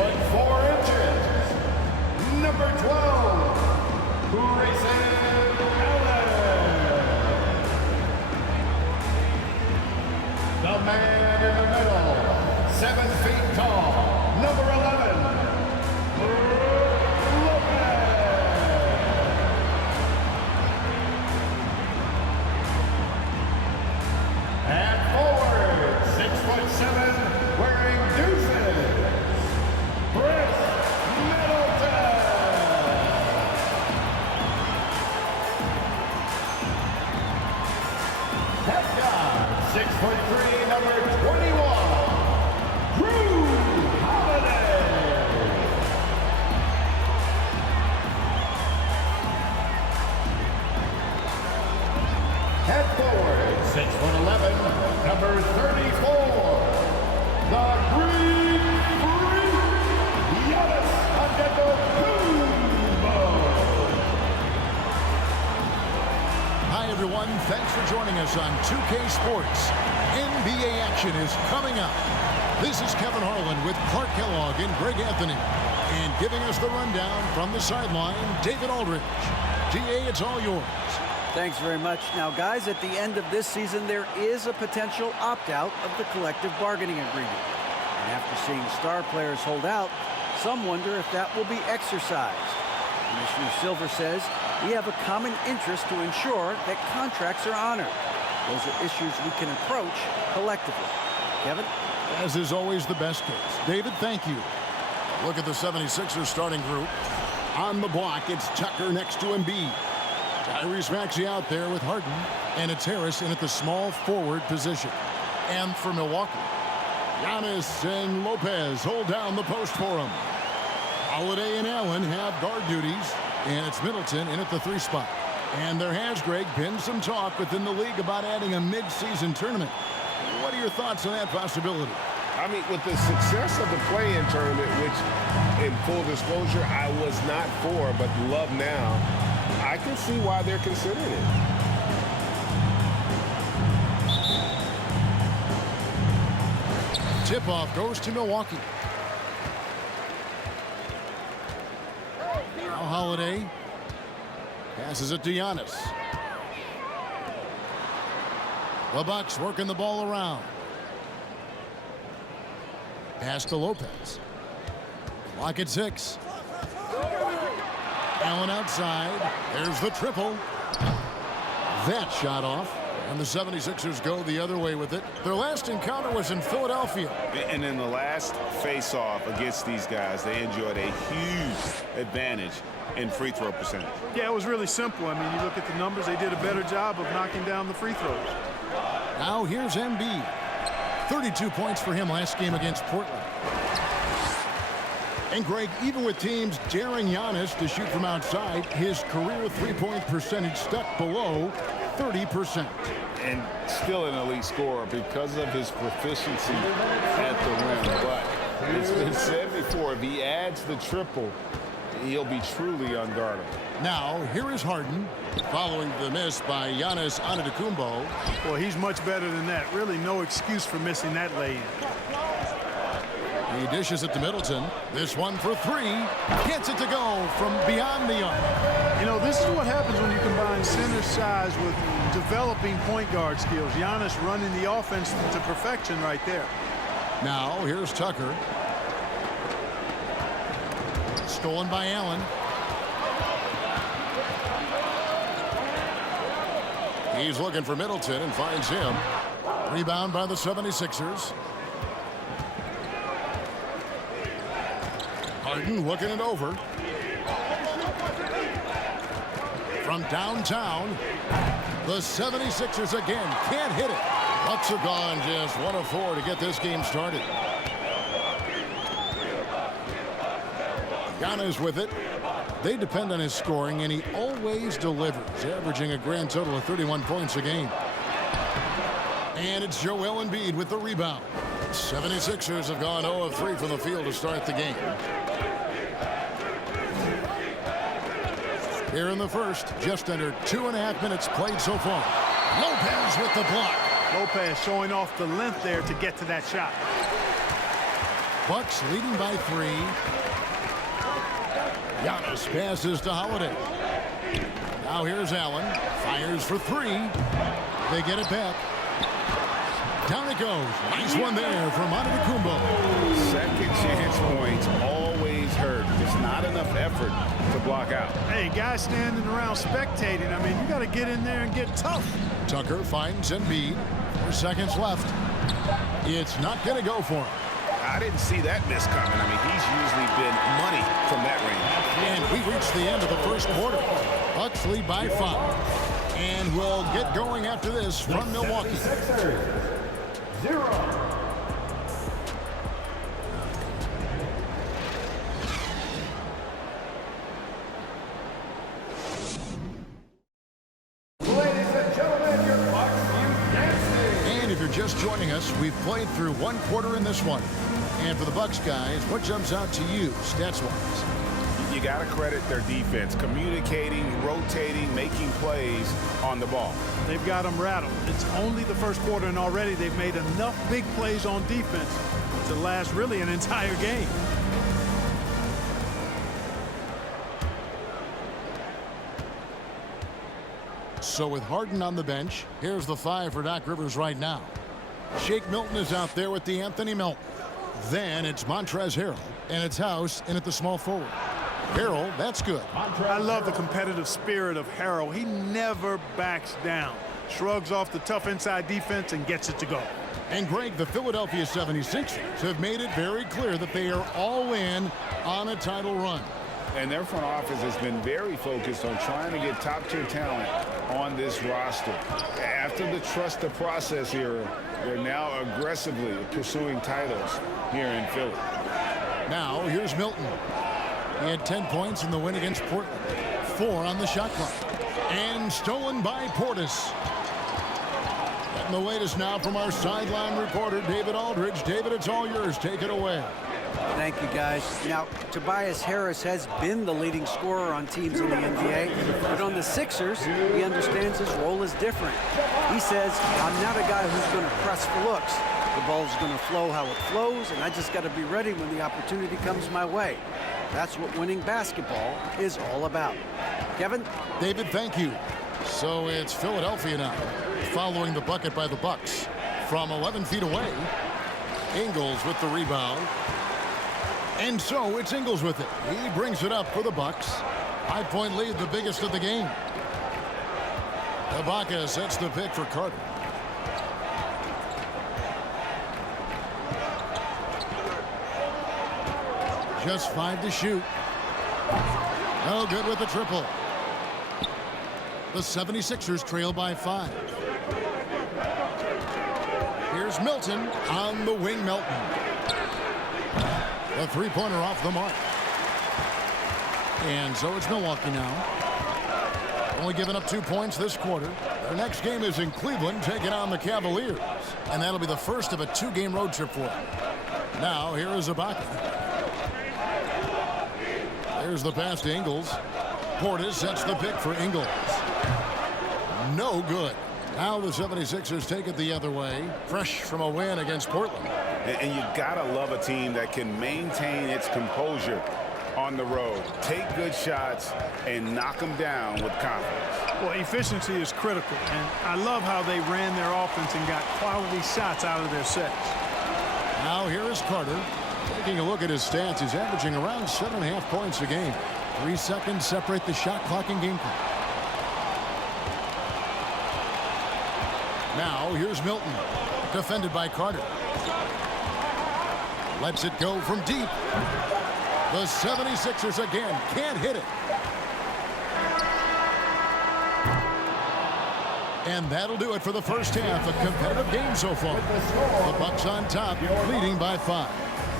6'4", number 12, Grayson Allen. The man in the middle, 7 feet tall, number 11, and forward, 6'7", wearing deuces, Chris Middleton. Head guard, 6'3", number 21, Drew Holiday. Head forward, 6'11", number 34, the Green Freak, Giannis Antetokounmpo. Hi everyone, thanks for joining us on 2K Sports. NBA action is coming up. This is Kevin Harlan with Clark Kellogg and Greg Anthony. And giving us the rundown from the sideline, David Aldridge. DA, it's all yours. Thanks very much. Now, guys, at the end of this season, there is a potential opt-out of the collective bargaining agreement. And after seeing star players hold out, some wonder if that will be exercised. Commissioner Silver says we have a common interest to ensure that contracts are honored. Those are issues we can approach collectively. Kevin? As is always the best case. David, thank you. Look at the 76ers starting group. On the block, it's Tucker next to Embiid. Tyrese Maxey out there with Harden, and it's Harris in at the small forward position. And for Milwaukee, Giannis and Lopez hold down the post for him. Holiday and Allen have guard duties, and it's Middleton in at the 3 spot. And there has, Greg, been some talk within the league about adding a mid-season tournament. What are your thoughts on that possibility? I mean, with the success of the play-in tournament, which, in full disclosure, I was not for, but love now, I can see why they're considering it. Tip-off goes to Milwaukee. Now Holiday passes it to Giannis. The Bucks working the ball around. Pass to Lopez. Clock at 6. Allen outside. There's the triple. That shot off. And the 76ers go the other way with it. Their last encounter was in Philadelphia. And in the last face-off against these guys, they enjoyed a huge advantage in free throw percentage. Yeah, it was really simple. I mean, you look at the numbers, they did a better job of knocking down the free throws. Now here's Embiid. 32 points for him last game against Portland. And Greg, even with teams daring Giannis to shoot from outside, his career three-point percentage stuck below 30%. And still an elite scorer because of his proficiency at the rim. But it's been said before, if he adds the triple, he'll be truly unguardable. Now, here is Harden, following the miss by Giannis Antetokounmpo. Well, he's much better than that. Really no excuse for missing that lay-in. He dishes it to Middleton. This one for 3. Gets it to go from beyond the arc. You know, this is what happens when you combine center size with developing point guard skills. Giannis running the offense to perfection right there. Now, here's Tucker. Stolen by Allen. He's looking for Middleton and finds him. Rebound by the 76ers. Harden looking it over. From downtown, the 76ers again can't hit it. Bucks are gone just 1 of 4 to get this game started. Giannis with it. They depend on his scoring, and he always delivers, averaging a grand total of 31 points a game. And it's Joel Embiid with the rebound. 76ers have gone 0 of 3 from the field to start the game. Here in the first, just under 2.5 minutes played so far. Lopez with the block. Lopez showing off the length there to get to that shot. Bucks leading by 3. Giannis passes to Holiday. Now here's Allen. Fires for 3. They get it back. Down it goes. Nice one there from Antetokounmpo. Second chance points always hurt. There's not enough effort to block out. Hey, guys standing around spectating. I mean, you got to get in there and get tough. Tucker finds Embiid. 4 seconds left. It's not going to go for him. I didn't see that miss coming. I mean, he's usually been money from that range. And we reached the end of the first quarter. Bucks lead by 5. And we'll get going after this from Milwaukee. 0. Just joining us, we've played through 1 quarter in this one. And for the Bucks guys, what jumps out to you stats-wise? You got to credit their defense, communicating, rotating, making plays on the ball. They've got them rattled. It's only the first quarter, and already they've made enough big plays on defense to last really an entire game. So with Harden on the bench, here's the 5 for Doc Rivers right now. Shake Milton is out there with the Anthony Melton. Then it's Montrezl Harrell, and it's House in at the small forward. Harrell, that's good. I love the competitive spirit of Harrell. He never backs down. Shrugs off the tough inside defense and gets it to go. And Greg, the Philadelphia 76ers have made it very clear that they are all in on a title run. And their front office has been very focused on trying to get top-tier talent on this roster. After the trust the process era, they're now aggressively pursuing titles here in Philly. Now, here's Milton. He had 10 points in the win against Portland. 4 on the shot clock. And stolen by Portis. Getting the latest now from our sideline reporter, David Aldridge. David, it's all yours. Take it away. Thank you, guys. Now, Tobias Harris has been the leading scorer on teams in the NBA, but on the Sixers, he understands his role is different. He says, I'm not a guy who's going to press for looks. The ball's going to flow how it flows, and I just got to be ready when the opportunity comes my way. That's what winning basketball is all about. Kevin? David, thank you. So it's Philadelphia now, following the bucket by the Bucks. From 11 feet away, Ingles with the rebound. And so it's Ingles with it. He brings it up for the Bucks. 5-point lead, the biggest of the game. Ibaka sets the pick for Carter. Just 5 to shoot. No good with the triple. The 76ers trail by 5. Here's Milton on the wing. Milton. A 3-pointer off the mark. And so it's Milwaukee now. Only giving up 2 points this quarter. Their next game is in Cleveland, taking on the Cavaliers. And that'll be the first of a 2-game road trip for them. Now, here is Ibaka. There's the pass to Ingles. Portis sets the pick for Ingles. No good. Now the 76ers take it the other way. Fresh from a win against Portland. And you gotta love a team that can maintain its composure on the road. Take good shots and knock them down with confidence. Well, efficiency is critical, and I love how they ran their offense and got quality shots out of their sets. Now here is Carter. Taking a look at his stats, he's averaging around 7.5 points a game. 3 seconds separate the shot clock and game clock. Now here's Milton, defended by Carter. Lets it go from deep. The 76ers again can't hit it. And that'll do it for the first half. A competitive game so far. The Bucks on top, leading by 5.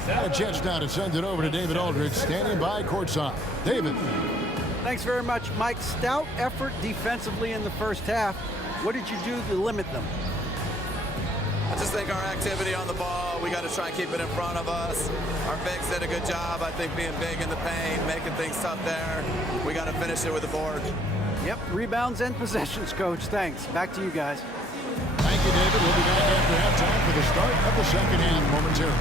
A chance now to send it over to David Aldridge, standing by courtside. David. Thanks very much, Mike. Stout effort defensively in the first half. What did you do to limit them? I just think our activity on the ball, we got to try and keep it in front of us. Our bigs did a good job, I think, being big in the paint, making things tough there. We got to finish it with the board. Yep, rebounds and possessions, Coach. Thanks. Back to you guys. Thank you, David. We'll be back after halftime for the start of the second half momentarily.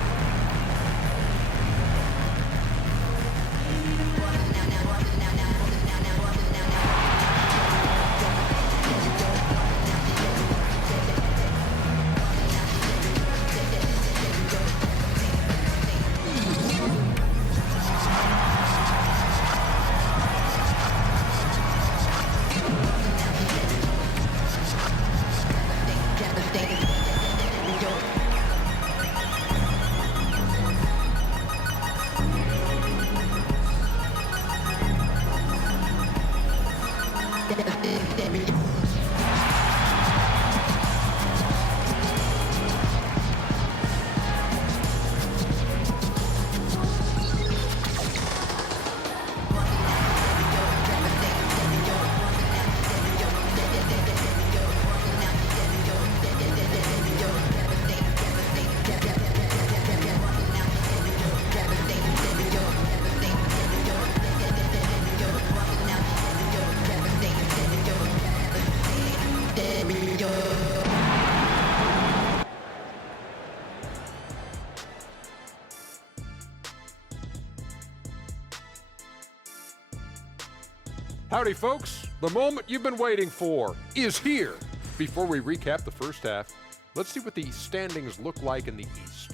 Howdy, folks. The moment you've been waiting for is here. Before we recap the first half, let's see what the standings look like in the East.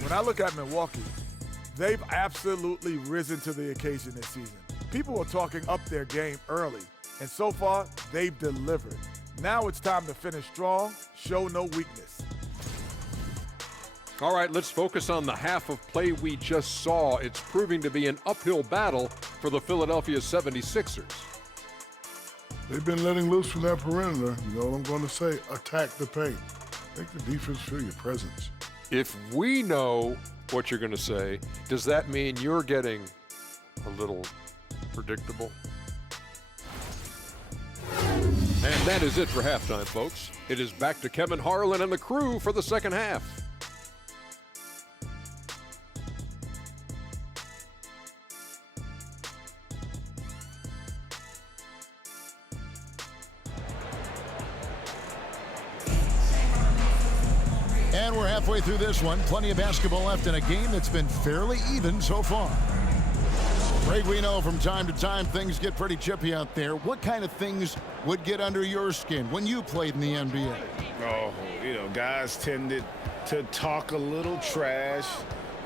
When I look at Milwaukee, they've absolutely risen to the occasion this season. People are talking up their game early, and so far, they've delivered. Now it's time to finish strong, show no weakness. All right, let's focus on the half of play we just saw. It's proving to be an uphill battle for the Philadelphia 76ers. They've been letting loose from that perimeter. You know what I'm going to say? Attack the paint. Make the defense feel your presence. If we know what you're going to say, does that mean you're getting a little predictable? And that is it for halftime, folks. It is back to Kevin Harlan and the crew for the second half. And we're halfway through this one. Plenty of basketball left in a game that's been fairly even so far. Greg, we know from time to time things get pretty chippy out there. What kind of things would get under your skin when you played in the NBA? Oh, guys tended to talk a little trash,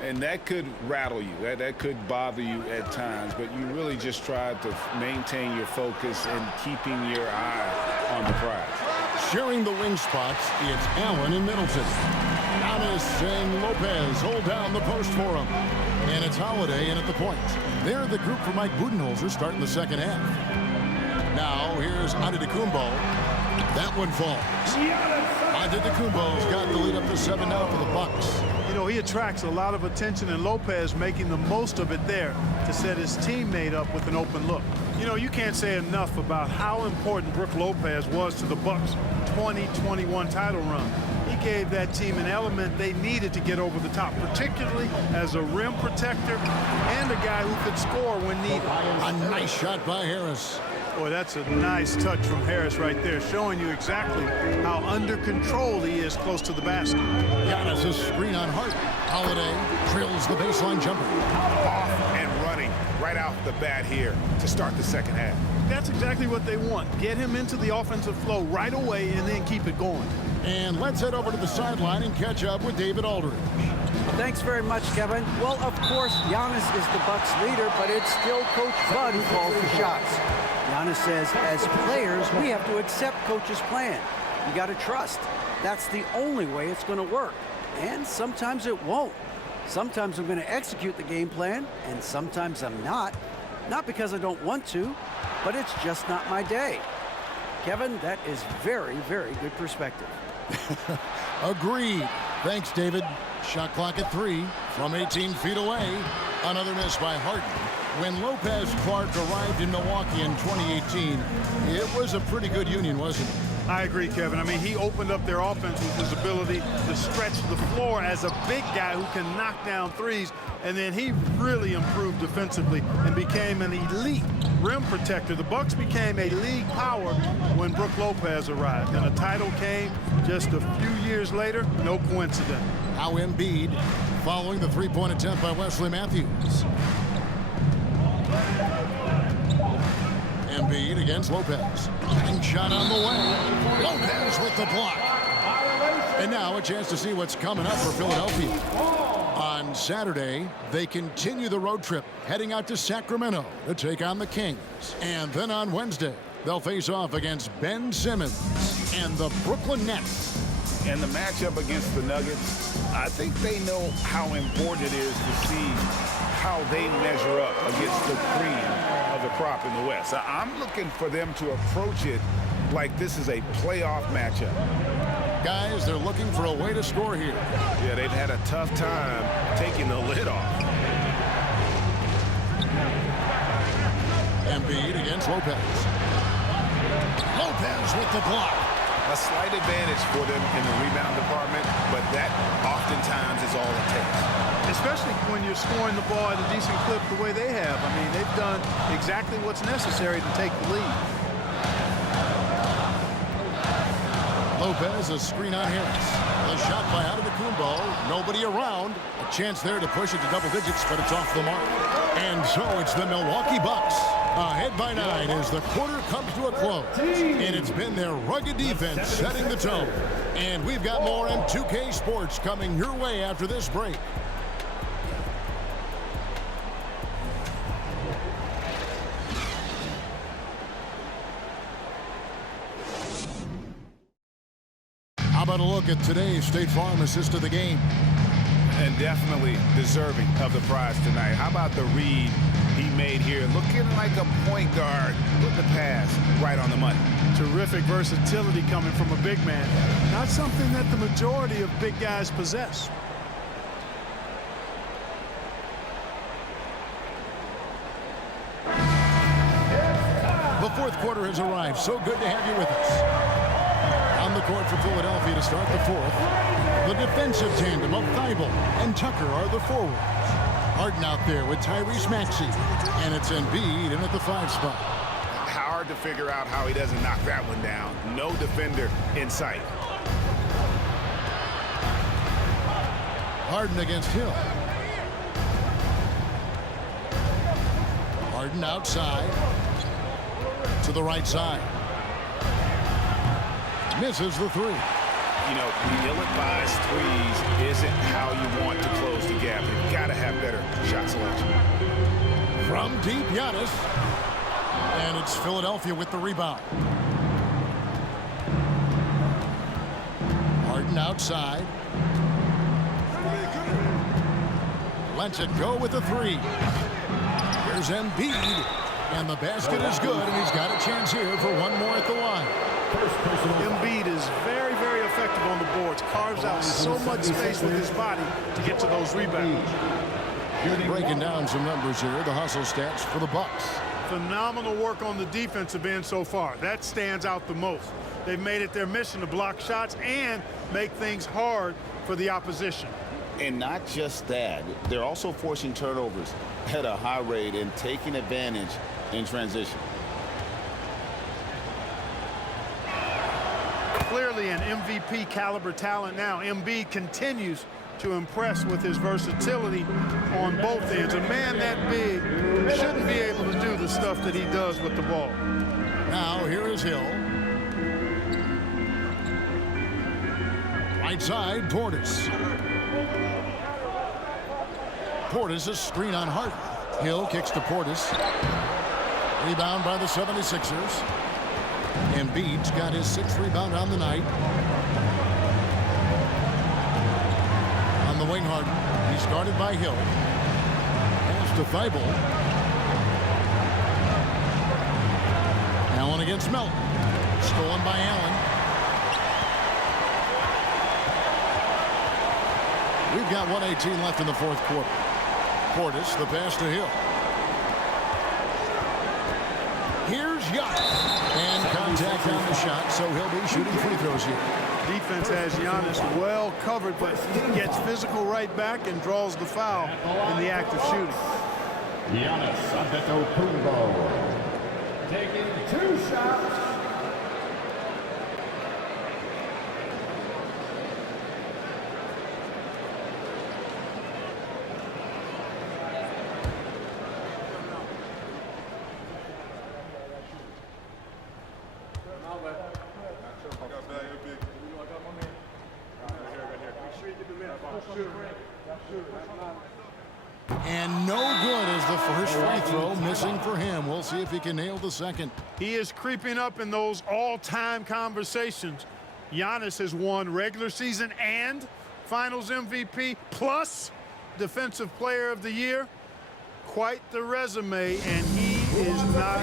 and that could rattle you. That could bother you at times, but you really just try to maintain your focus and keeping your eye on the prize. Sharing the wing spots, it's Allen in Middleton. Giannis and Lopez hold down the post for him. And it's Holiday in at the point. They're the group for Mike Budenholzer starting the second half. Now here's Antetokounmpo. That one falls. Antetokounmpo's got the lead up to 7 now for the Bucks. He attracts a lot of attention, and Lopez making the most of it there to set his teammate up with an open look. You can't say enough about how important Brook Lopez was to the Bucks' 2021 title run. He gave that team an element they needed to get over the top, particularly as a rim protector and a guy who could score when needed. A nice shot by Harris. Boy, that's a nice touch from Harris right there, showing you exactly how under control he is close to the basket. Giannis' screen on Hart. Holiday drills the baseline jumper. Off and running right out the bat here to start the second half. That's exactly what they want. Get him into the offensive flow right away and then keep it going. And let's head over to the sideline and catch up with David Aldridge. Thanks very much, Kevin. Well, of course, Giannis is the Bucks leader, but it's still Coach Bud who calls the shots. Giannis says, as players, we have to accept Coach's plan. You got to trust. That's the only way it's going to work. And sometimes it won't. Sometimes I'm going to execute the game plan, and sometimes I'm not. Not because I don't want to, but it's just not my day. Kevin, that is very, very good perspective. Agreed. Thanks, David. Shot clock at 3 from 18 feet away. Another miss by Harden. When Lopez Clark arrived in Milwaukee in 2018, it was a pretty good union, wasn't it? I agree, Kevin. I mean, he opened up their offense with his ability to stretch the floor as a big guy who can knock down threes. And then he really improved defensively and became an elite rim protector. The Bucks became a league power when Brook Lopez arrived. And a title came just a few years later. No coincidence. Now Embiid following the three-point attempt by Wesley Matthews. Embiid against Lopez. And shot on the way. Lopez with the block. And now a chance to see what's coming up for Philadelphia. On Saturday, they continue the road trip, heading out to Sacramento to take on the Kings. And then on Wednesday, they'll face off against Ben Simmons and the Brooklyn Nets. And the matchup against the Nuggets, I think they know how important it is to see how they measure up against the cream of the crop in the West. I'm looking for them to approach it like this is a playoff matchup. Guys, they're looking for a way to score here. Yeah, they've had a tough time taking the lid off. Embiid against Lopez. Lopez with the block. A slight advantage for them in the rebound department, but that oftentimes is all it takes. Especially when you're scoring the ball at a decent clip the way they have. I mean, they've done exactly what's necessary to take the lead. Lopez, a screen on Harris. The shot by Antetokounmpo. Nobody around. A chance there to push it to double digits, but it's off the mark. And so it's the Milwaukee Bucks ahead by 9 as the quarter comes to a close. And it's been their rugged defense setting the tone. And we've got more M2K Sports coming your way after this break. How about a look at today's State Farm assist of the game? And definitely deserving of the prize tonight. How about the read he made here? Looking like a point guard with the pass right on the money. Terrific versatility coming from a big man. Not something that the majority of big guys possess. The fourth quarter has arrived. So good to have you with us. On the court for Philadelphia to start the fourth. The defensive tandem of Thibault and Tucker are the forwards. Harden out there with Tyrese Maxey. And it's Embiid in at the 5 spot. Hard to figure out how he doesn't knock that one down. No defender in sight. Harden against Hill. Harden outside. To the right side. Misses the 3. You know, ill-advised threes isn't how you want to close the gap. You've got to have better shot selection. From deep, Giannis. And it's Philadelphia with the rebound. Harden outside. Lets it go with the 3. Here's Embiid. And the basket is good, and he's got a chance here for one more at the line. Embiid is very, very effective on the boards. Carves out so much space with his body to get to those rebounds. Breaking down some numbers here, the hustle stats for the Bucks. Phenomenal work on the defensive end so far. That stands out the most. They've made it their mission to block shots and make things hard for the opposition. And not just that, they're also forcing turnovers at a high rate and taking advantage in transition. Clearly an MVP caliber talent now. Embiid continues to impress with his versatility on both ends. A man that big shouldn't be able to do the stuff that he does with the ball. Now here is Hill. Right side, Portis. Portis, a screen on Harden. Hill kicks to Portis. Rebound by the 76ers. Embiid's got his 6th rebound on the night. On the wing, Harden. He's guarded by Hill. Pass to Thibault. Allen against Melton. Stolen by Allen. We've got 1:18 left in the fourth quarter. Portis, the pass to Hill. Here's Giannis. And contact on the shot, so he'll be shooting free throws here. Defense has Giannis well covered, but gets physical right back and draws the foul in the act of shooting. Giannis Antetokounmpo taking 2 shots. And no good as the first free throw missing for him. We'll see if he can nail the second. He is creeping up in those all-time conversations. Giannis has won regular season and Finals MVP plus Defensive Player of the Year. Quite the resume, and he is not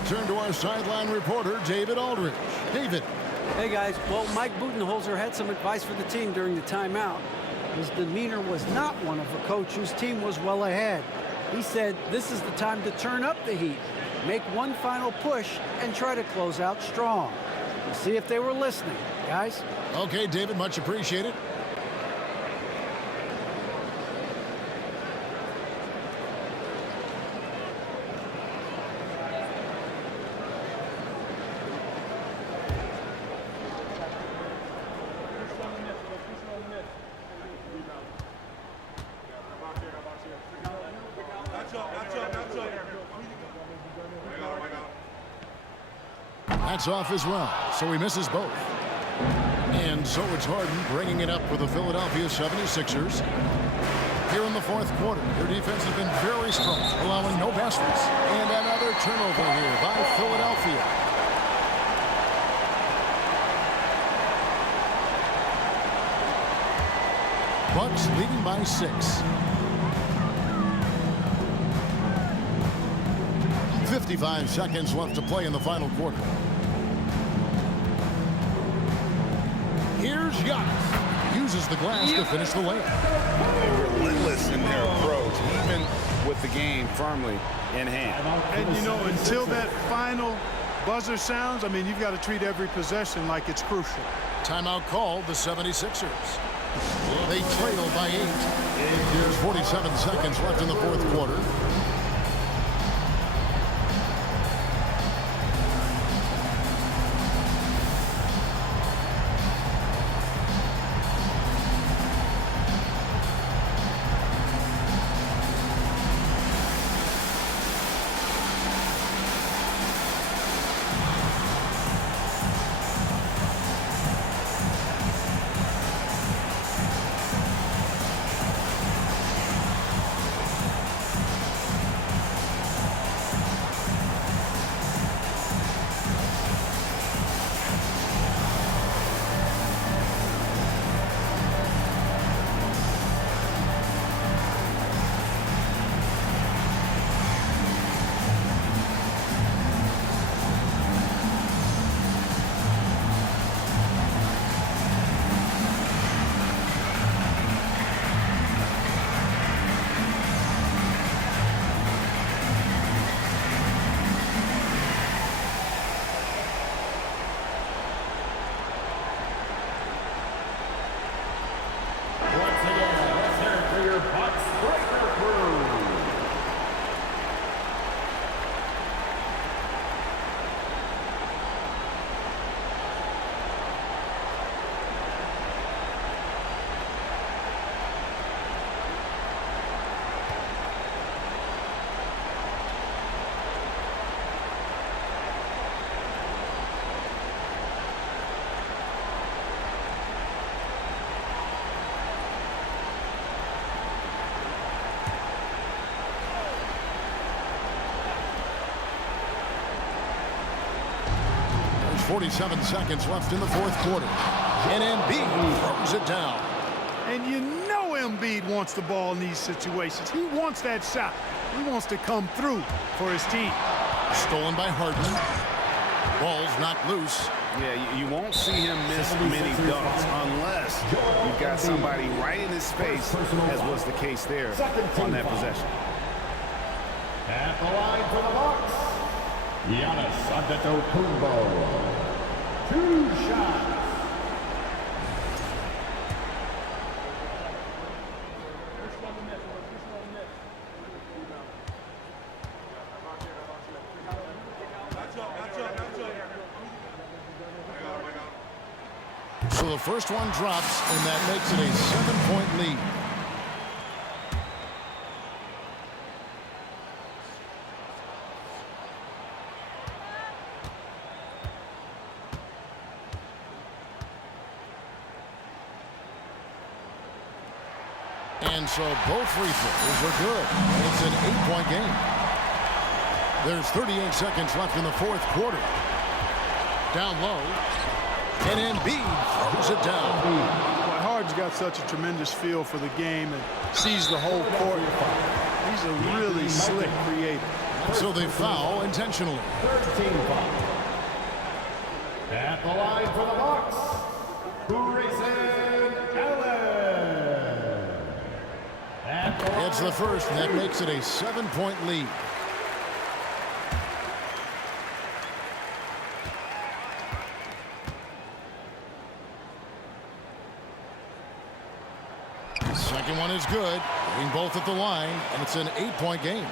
to turn to our sideline reporter, David Aldridge. David. Hey, guys. Well, Mike Budenholzer had some advice for the team during the timeout. His demeanor was not one of a coach whose team was well ahead. He said this is the time to turn up the heat, make one final push, and try to close out strong. We'll see if they were listening, guys. Okay, David, much appreciated. That's off as well, so he misses both. And so it's Harden bringing it up for the Philadelphia 76ers. Here in the fourth quarter, their defense has been very strong, allowing no baskets. And another turnover here by Philadelphia. Bucks leading by 6. 55 seconds left to play in the final quarter. Here's Giannis. Uses the glass to finish the layup. They're relentless in their approach, even with the game firmly in hand. And, you know, until that final buzzer sounds, I mean, you've got to treat every possession like it's crucial. Timeout called the 76ers. They trail by 8. There's 47 seconds left in the fourth quarter. There's 47 seconds left in the fourth quarter. And Embiid throws it down. And you know Embiid wants the ball in these situations. He wants that shot. He wants to come through for his team. Stolen by Harden. Ball's knocked loose. Yeah, you won't see him miss many dunks unless you've got somebody right in his face, as was the case there on that possession. At the line for the Bucks, Giannis Antetokounmpo. 2 shots. So the first one drops, and that makes it a 7-point lead. And so both free throws are good. It's an 8-point game. There's 38 seconds left in the fourth quarter. Down low. And Embiid throws it down. Well, Harden's got such a tremendous feel for the game and sees the whole court. He's a really slick creator. So they foul intentionally. 13 foul. At the line for the Bucks, Grayson Allen. It's the first, and that makes it a 7-point lead. Second one is good. Being both at the line, and it's an 8-point game.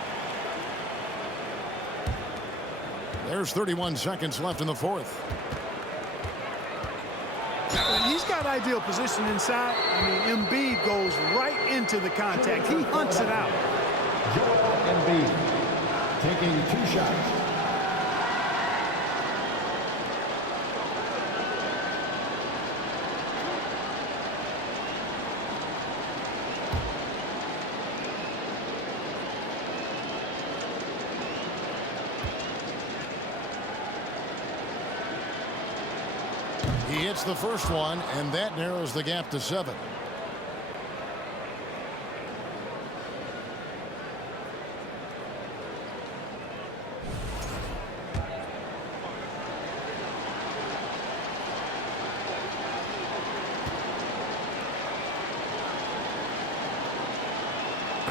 There's 31 seconds left in the fourth. He's got ideal position inside. I mean, Embiid goes right into the contact. He hunts it out. Joel Embiid taking 2 shots. He hits the first one, and that narrows the gap to 7.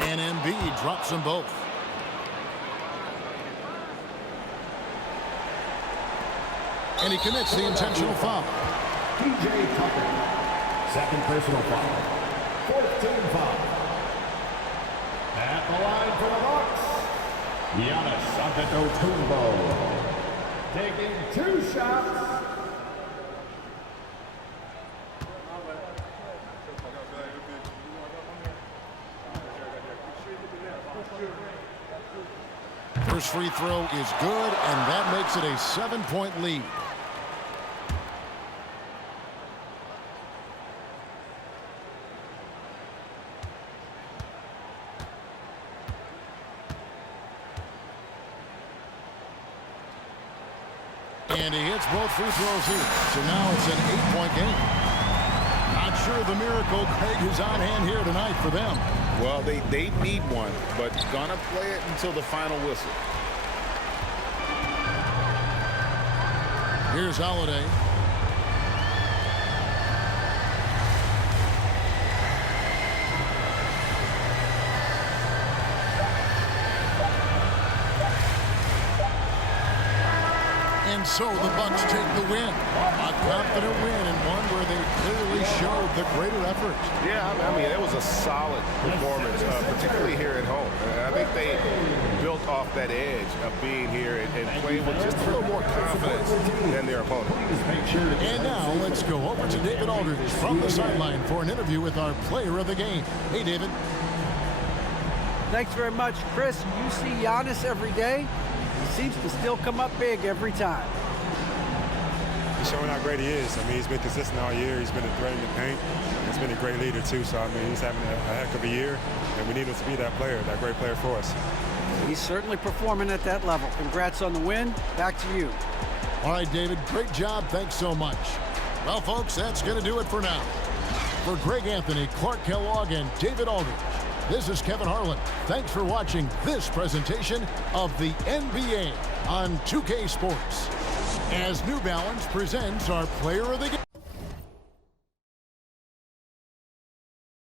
And Embiid drops them both. And he commits the intentional foul. P.J. Tucker, second personal foul. 14 foul. At the line for the Bucks, Giannis Antetokounmpo taking 2 shots. First free throw is good, and that makes it a 7-point lead. And he hits both free throws here. So now it's an 8-point game. Not sure the miracle, Craig, is on hand here tonight for them. Well, they need one, but gonna play it until the final whistle. Here's Holiday. And so the Bucks take the win. A confident win, and one where they clearly showed the greater effort. Yeah, I mean, it was a solid performance, particularly here at home. I think they built off that edge of being here and playing with just a little more confidence than their opponent. And now let's go over to David Aldridge from the sideline for an interview with our player of the game. Hey, David. Thanks very much, Chris. You see Giannis every day. He seems to still come up big every time. He's showing how great he is. I mean, he's been consistent all year. He's been a threat in the paint. He's been a great leader, too. So, I mean, he's having a heck of a year, and we need him to be that player, that great player for us. He's certainly performing at that level. Congrats on the win. Back to you. All right, David, great job. Thanks so much. Well, folks, that's going to do it for now. For Greg Anthony, Clark Kellogg, and David Aldridge, this is Kevin Harlan. Thanks for watching this presentation of the NBA on 2K Sports. As New Balance presents our player of the game.